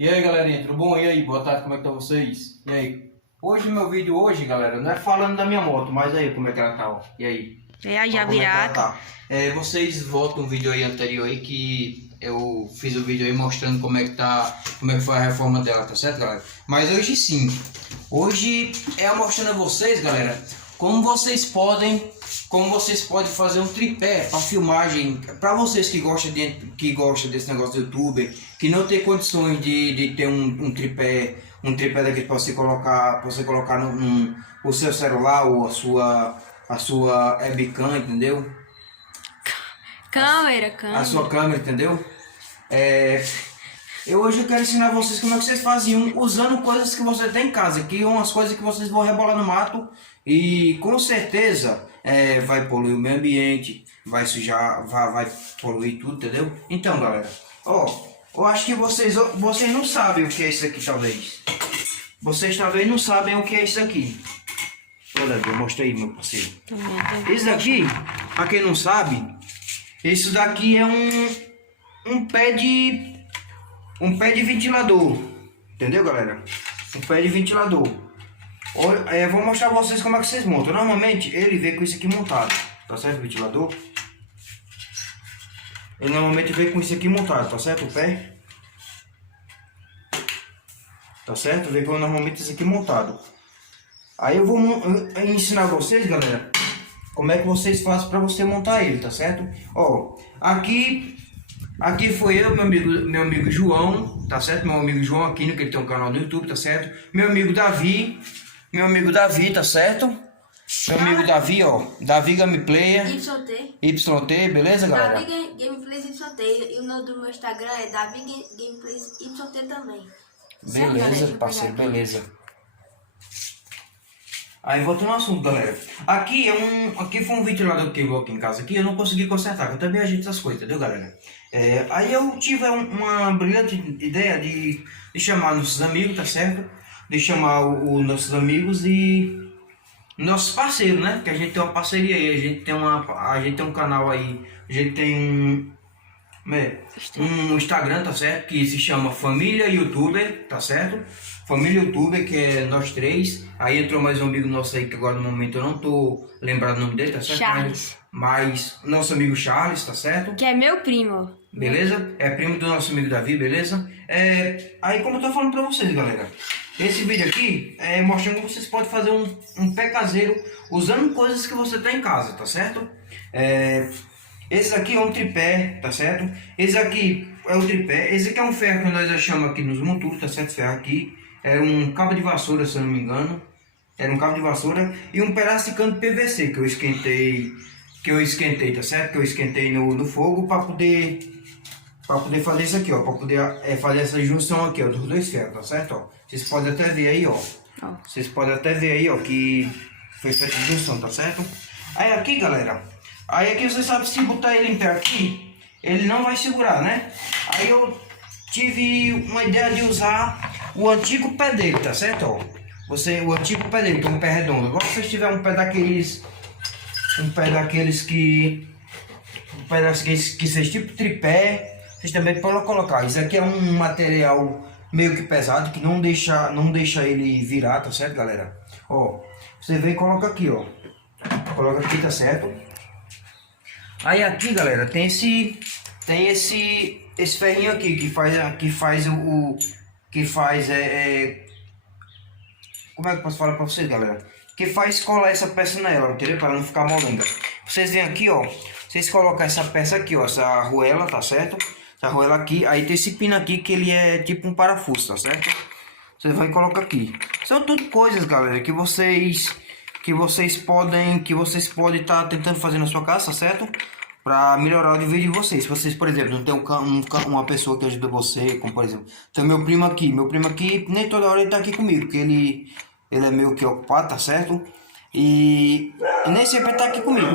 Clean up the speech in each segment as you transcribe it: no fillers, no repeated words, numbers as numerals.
E aí galerinha, tudo bom? E aí, boa tarde, como é que tá vocês? E aí? Meu vídeo hoje, galera, não é falando da minha moto, mas aí, como é que ela tá, ó. E aí? E aí, Ó, já como é que ela virado. tá? Vocês voltam um vídeo aí anterior aí que eu fiz o vídeo aí mostrando como é que tá, como é que foi a reforma dela, tá certo, galera? Mas hoje sim, hoje é mostrando a vocês, galera, como vocês podem fazer um tripé para filmagem, para vocês que gostam desse negócio do YouTube, que não tem condições de ter um tripé daquele para você colocar o seu celular ou a sua webcam, entendeu? A sua câmera, entendeu? Hoje eu quero ensinar vocês como é que vocês faziam usando coisas que você tem em casa, que são umas coisas que vocês vão rebolar no mato e com certeza vai poluir o meio ambiente, vai sujar, vai poluir tudo, entendeu? Então, galera, eu acho que vocês não sabem o que é isso aqui, talvez. Vocês talvez não sabem o que é isso aqui. Olha, eu mostrei aí, meu parceiro. Isso daqui, para quem não sabe, isso daqui é um pé de ventilador, entendeu, galera? Um pé de ventilador. Vou mostrar pra vocês como é que vocês montam. Normalmente ele vem com isso aqui montado, tá certo, o ventilador? Ele normalmente vem com isso aqui montado, tá certo, o pé? Tá certo? Vem com normalmente isso aqui montado. Aí eu vou ensinar vocês, galera, como é que vocês fazem pra você montar ele, tá certo? Ó, aqui foi eu, meu amigo João, tá certo? Meu amigo João Aquino, que ele tem um canal no YouTube, tá certo? Meu amigo Davi, tá certo? Meu amigo Davi, ó, Davi Gameplayer, YT, beleza, galera? Davi Gameplays YT, e o nome do meu Instagram é Davi Gameplays YT também. Beleza, parceiro, beleza. Aí voltando ao assunto, galera. Aqui foi um ventilador que quebrou aqui em casa aqui, eu não consegui consertar, eu também ajeito essas coisas, entendeu, galera? Aí eu tive uma brilhante ideia de chamar nossos amigos, tá certo? De chamar os nossos amigos e nossos parceiros, né? Que a gente tem uma parceria aí, a gente tem um canal aí, a gente tem um Instagram, tá certo? Que se chama Família YouTuber, tá certo? Família YouTuber, que é nós três. Aí entrou mais um amigo nosso aí, que agora no momento eu não tô lembrado o nome dele, tá certo? Charles. Mas nosso amigo Charles, tá certo? Que é meu primo. Beleza? É primo do nosso amigo Davi, beleza? Aí como eu tô falando pra vocês, galera, esse vídeo aqui é mostrando como vocês podem fazer um pé caseiro usando coisas que você tem em casa, tá certo? Esse aqui é um tripé, tá certo? Esse aqui é o tripé. Esse aqui é um ferro que nós achamos aqui nos monturos, tá certo? Ferro aqui. É um cabo de vassoura, se eu não me engano. Era um cabo de vassoura e um pedaço de cano de PVC que eu esquentei, tá certo? Que eu esquentei no fogo para poder fazer isso aqui, ó. Para poder fazer essa junção aqui, ó, dos dois ferros, tá certo? Ó. Vocês podem até ver aí, ó. Vocês podem até ver aí, ó, que foi feita a junção, tá certo? Aí aqui, galera. Aí aqui você sabe, se botar ele em pé aqui, ele não vai segurar, né? Aí eu tive uma ideia de usar o antigo pé dele, tá certo? Ó, o antigo pé dele, que é um pé redondo. Agora se vocês tiverem um pé daqueles que seja tipo tripé, vocês também podem colocar. Isso aqui é um material meio que pesado, que não deixa ele virar, tá certo, galera? Ó, você vem e coloca aqui, ó. Coloca aqui, tá certo? Aí aqui, galera, tem esse ferrinho aqui como é que eu posso falar pra vocês, galera? Que faz colar essa peça nela, entendeu? Para não ficar molenga. Vocês vêm aqui, ó, vocês colocam essa peça aqui, ó, essa arruela, tá certo? Essa arruela aqui, aí tem esse pino aqui que ele é tipo um parafuso, tá certo? Vocês vão e colocam aqui. São tudo coisas, galera, que vocês podem estar tentando fazer na sua casa, tá certo? Para melhorar o nível de vocês. Se vocês, por exemplo, não tem uma pessoa que ajuda você, como por exemplo, tem meu primo aqui, nem toda hora ele tá aqui comigo, porque ele é meio que ocupado, tá certo? E nem sempre ele tá aqui comigo.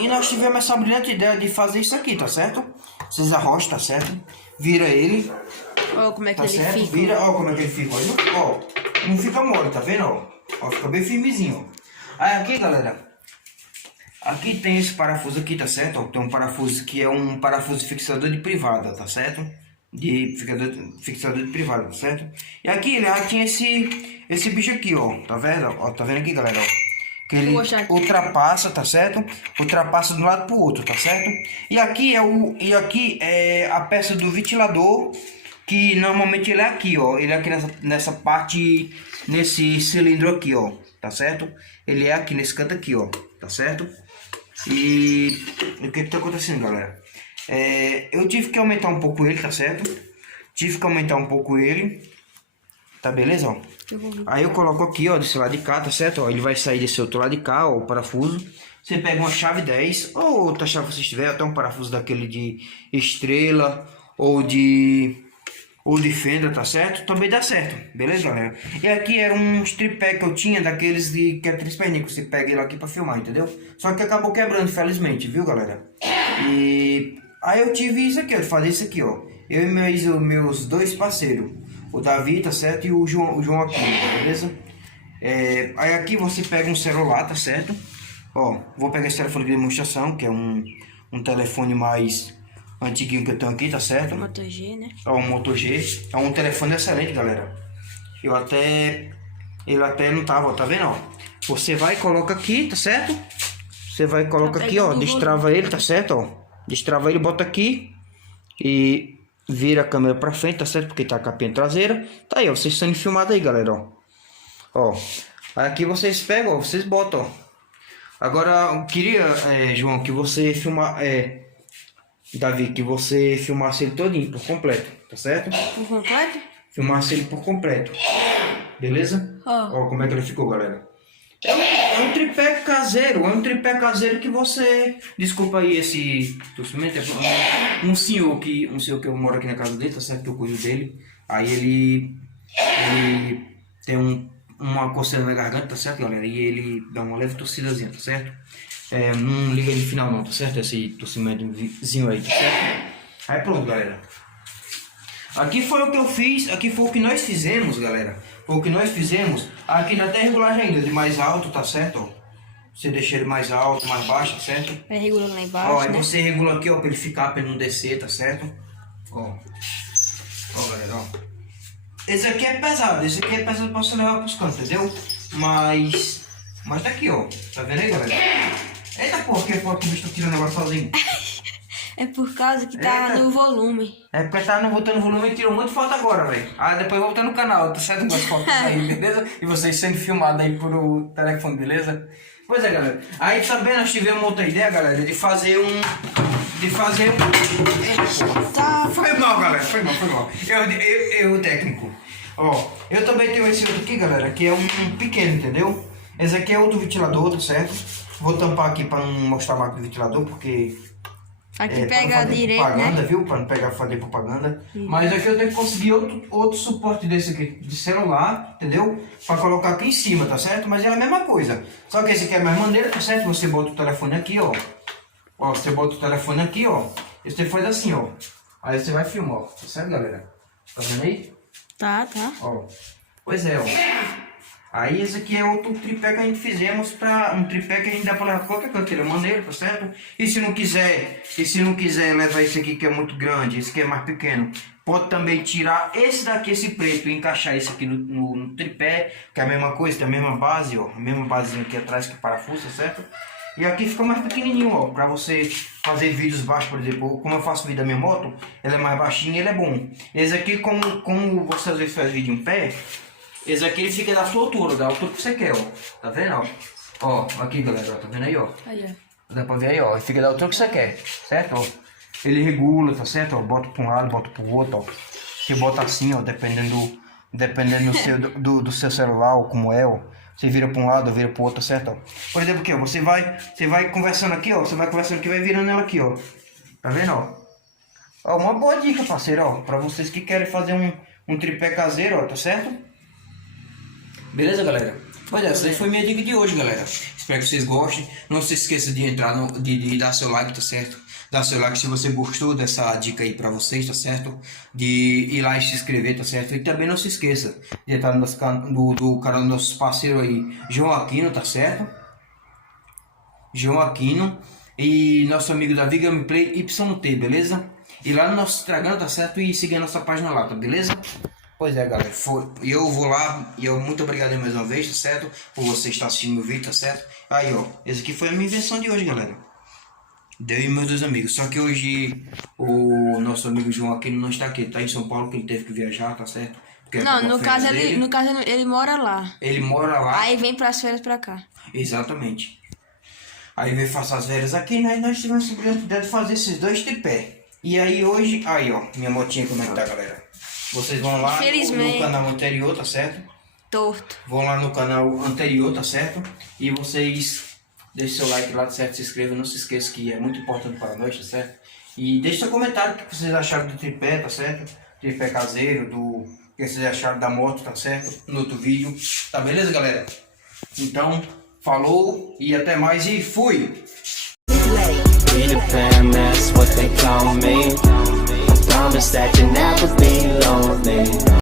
E nós tivemos essa brilhante ideia de fazer isso aqui, tá certo? Vocês arrocham, tá certo? Vira ele. Olha como é que tá ele certo? fica. Vira, ó como é que ele fica. Ó, não fica mole, tá vendo? Ó, fica bem firmezinho. Aí aqui, galera, aqui tem esse parafuso aqui, tá certo? Ó, tem um parafuso que é um parafuso fixador de privada, tá certo? de fixador de privado, tá certo? E aqui ele já tinha esse bicho aqui, ó, tá vendo? Ó, tá vendo aqui, galera, ó? Que ele Vou mostrar aqui. ultrapassa, tá certo? Ultrapassa de um lado pro outro, tá certo? E aqui é a peça do ventilador, que normalmente ele é aqui, ó. Ele é aqui nessa parte, nesse cilindro aqui, ó, tá certo? Ele é aqui nesse canto aqui, ó, tá certo? E o que tá acontecendo, galera? Eu tive que aumentar um pouco ele, tá certo? Tive que aumentar um pouco ele. Tá beleza, ó? Aí eu coloco aqui, ó, desse lado de cá, tá certo? Ó, ele vai sair desse outro lado de cá, ó, o parafuso. Você pega uma chave 10, ou outra chave que você tiver, até um parafuso daquele de estrela, ou de fenda, tá certo? Também dá certo, beleza, galera? E aqui era uns tripé que eu tinha, daqueles que é três perninhas, que você pega ele aqui pra filmar, entendeu? Só que acabou quebrando, felizmente, viu, galera? E aí eu tive isso aqui, ó, de fazer isso aqui, ó. Eu e meus dois parceiros, o Davi, tá certo? E o João aqui, beleza? Aí aqui você pega um celular, tá certo? Ó, vou pegar esse telefone de demonstração, que é um telefone mais antiguinho que eu tenho aqui, tá certo? Moto G, né? Ó, um Moto G. É um telefone excelente, galera. Ele até não tava, ó, tá vendo, ó? Você vai e coloca aqui, tá certo? Você vai e coloca aqui, ó, destrava ele, tá certo, ó? Destrava ele, bota aqui e vira a câmera pra frente, tá certo? Porque tá a capinha traseira. Tá aí, ó, vocês estão filmados aí, galera, ó. Ó, aí aqui vocês pegam, ó, vocês botam, ó. Agora, eu queria, João, que você Davi, que você filmasse ele todinho, por completo, tá certo? Por completo? Filmasse ele por completo, beleza? Ó, como é que ele ficou, galera. É um tripé caseiro, que você... Desculpa aí esse tossimento, um senhor que eu moro aqui na casa dele, tá certo? Que eu cuido dele. Aí ele tem uma coceira na garganta, tá certo, galera? E ele dá uma leve tossidazinha, tá certo? Não liga de final não, tá certo? Esse tossimentozinho aí, tá certo? Aí pronto, galera. Aqui foi o que eu fiz, aqui foi o que nós fizemos, galera. Foi o que nós fizemos. Aqui já tem regulagem ainda, de mais alto, tá certo? Ó. Você deixa ele mais alto, mais baixo, tá certo? Vai regulando lá embaixo, ó, aí né? você regula aqui, ó, pra ele ficar, pra ele não descer, tá certo? Ó, galera, ó. Esse aqui é pesado pra você levar pros cantos, entendeu? Mas tá aqui, ó. Tá vendo aí, galera? Eita porra, que o bicho tá tirando o negócio sozinho. É por causa que tá no volume. É porque tá botando volume e tirou muito foto agora, velho. Ah, depois eu vou botar no canal, tá certo? Com as fotos aí, beleza? E vocês sendo filmados aí por o telefone, beleza? Pois é, galera. Aí também nós tivemos outra ideia, galera, de fazer um... Tá. Foi mal, galera, foi mal. Eu técnico. Ó, eu também tenho esse outro aqui, galera, que é um pequeno, entendeu? Esse aqui é outro ventilador, tá certo? Vou tampar aqui pra não mostrar a marca do ventilador, porque... Aqui pega direito, propaganda, né? viu? Pra não fazer propaganda. Mas aqui eu tenho que conseguir outro suporte desse aqui, de celular, entendeu? Pra colocar aqui em cima, tá certo? Mas é a mesma coisa. Só que esse aqui é mais maneiro, tá certo? Você bota o telefone aqui, ó. Ó, você bota o telefone aqui, ó. E você faz assim, ó. Aí você vai filmar, ó. Tá certo, galera? Tá vendo aí? Tá. Ó. Pois é, ó. Aí esse aqui é outro tripé que a gente fizemos pra... Um tripé que a gente dá pra levar qualquer canteira maneiro, tá certo? E se não quiser levar esse aqui que é muito grande, esse que é mais pequeno, pode também tirar esse daqui, esse preto, e encaixar esse aqui no tripé, que é a mesma coisa, tem a mesma base, ó. A mesma basezinha aqui atrás que parafuso, tá certo? E aqui fica mais pequenininho, ó, pra você fazer vídeos baixos, por exemplo. Como eu faço vídeo da minha moto, ela é mais baixinha e ele é bom. Esse aqui, como você às vezes faz vídeo em pé, esse aqui ele fica da sua altura, da altura que você quer, ó. Tá vendo, ó? Ó, aqui, galera, ó, tá vendo aí, ó? Aí, ó. Dá pra ver aí, ó. Ele fica da altura que você quer, certo? Ó. Ele regula, tá certo? Ó, bota pra um lado, bota pro outro, ó. Você bota assim, ó, dependendo do seu celular, ou como é, ó. Você vira pra um lado, vira pro outro, certo? Ó. Por exemplo, aqui, ó, você vai conversando aqui, ó. Você vai conversando aqui, vai virando ela aqui, ó. Tá vendo, ó? Ó, uma boa dica, parceiro, ó. Pra vocês que querem fazer um tripé caseiro, ó, tá certo? Beleza, galera? Pois é, essa aí foi minha dica de hoje, galera. Espero que vocês gostem. Não se esqueça de entrar de dar seu like, tá certo? Dar seu like se você gostou dessa dica aí pra vocês, tá certo? De ir lá e se inscrever, tá certo? E também não se esqueça de entrar no do canal do nosso parceiro aí, João Aquino, tá certo? João Aquino e nosso amigo Davi Gameplay YT, beleza? ir lá no nosso Instagram, tá certo? E seguir a nossa página lá, tá beleza? Pois é, galera, eu vou lá e eu muito obrigado mais uma vez, tá certo? Por você estar assistindo meu vídeo, tá certo? Aí, ó, esse aqui foi a minha invenção de hoje, galera. Deu e meus dois amigos, só que hoje o nosso amigo João aqui não está aqui, tá em São Paulo, que ele teve que viajar, tá certo? Porque Não, acabou a no caso, férias dele. ele mora lá. Ele mora lá. Aí vem pras férias pra cá. Exatamente. Aí veio fazer as férias aqui, né? E nós tivemos a oportunidade de fazer esses 2 tripé. E aí hoje, aí ó, minha motinha como é que tá, galera? Vocês vão lá no canal anterior, tá certo? Torto. Vão lá no canal anterior, tá certo? E vocês deixem seu like lá, tá certo? Se inscrevam, não se esqueça que é muito importante para nós, tá certo? E deixe seu comentário o que vocês acharam do tripé, tá certo? Tripé caseiro, o que vocês acharam da moto, tá certo? No outro vídeo, tá beleza, galera? Então, falou e até mais e fui! Peter Pan, that's what they call me. I promise that you'll never be lonely.